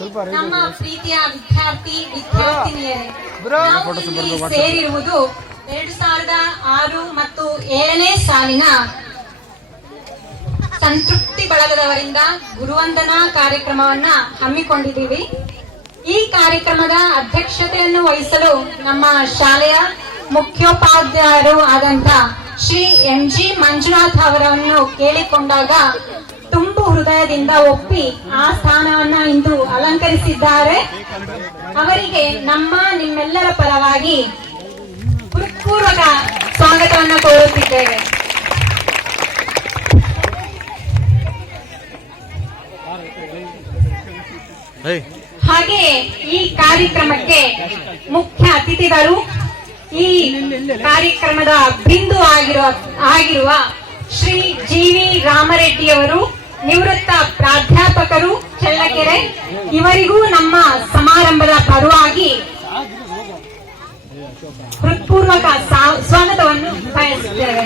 ನಮ್ಮ ಪ್ರೀತಿಯ ವಿದ್ಯಾರ್ಥಿನಿಯರೇ, ನಾವು ಇಲ್ಲಿ ಸೇರಿರುವುದು 2006 ಮತ್ತು 7ನೇ ಸಾಲಿನ ಸಂತೃಪ್ತಿ ಬಳಗದವರಿಂದ ಗುರುವಂದನಾ ಕಾರ್ಯಕ್ರಮವನ್ನ ಹಮ್ಮಿಕೊಂಡಿದ್ದೀವಿ. ಈ ಕಾರ್ಯಕ್ರಮದ ಅಧ್ಯಕ್ಷತೆಯನ್ನು ವಹಿಸಲು ನಮ್ಮ ಶಾಲೆಯ ಮುಖ್ಯೋಪಾಧ್ಯಾಯರು ಆದಂತ ಶ್ರೀ MG ಮಂಜುನಾಥ್ ಅವರನ್ನು ಕೇಳಿಕೊಂಡಾಗ ತುಂಬು ಹೃದಯದಿಂದ ಒಪ್ಪಿ ಆ ಸ್ಥಾನವನ್ನ ಇಂದು ಅಲಂಕರಿಸಿದ್ದಾರೆ. ಅವರಿಗೆ ನಿಮ್ಮೆಲ್ಲರ ಪರವಾಗಿ ಹೃತ್ಪೂರ್ವಕ ಸ್ವಾಗತವನ್ನು ಕೋರುತ್ತಿದ್ದೇವೆ. ಹಾಗೆಯೇ ಈ ಕಾರ್ಯಕ್ರಮಕ್ಕೆ ಮುಖ್ಯ ಅತಿಥಿಗಳು, ಈ ಕಾರ್ಯಕ್ರಮದ ಬಿಂದು ಆಗಿರುವ ಶ್ರೀ GV ರಾಮರೆಡ್ಡಿಯವರು, ನಿವೃತ್ತ ಪ್ರಾಧ್ಯಾಪಕರು ಚಳ್ಳಕೆರೆ, ಇವರಿಗೂ ನಮ್ಮ ಸಮಾರಂಭದ ಪರವಾಗಿ ಹೃತ್ಪೂರ್ವಕ ಸ್ವಾಗತವನ್ನು ಬಯಸುತ್ತೇವೆ.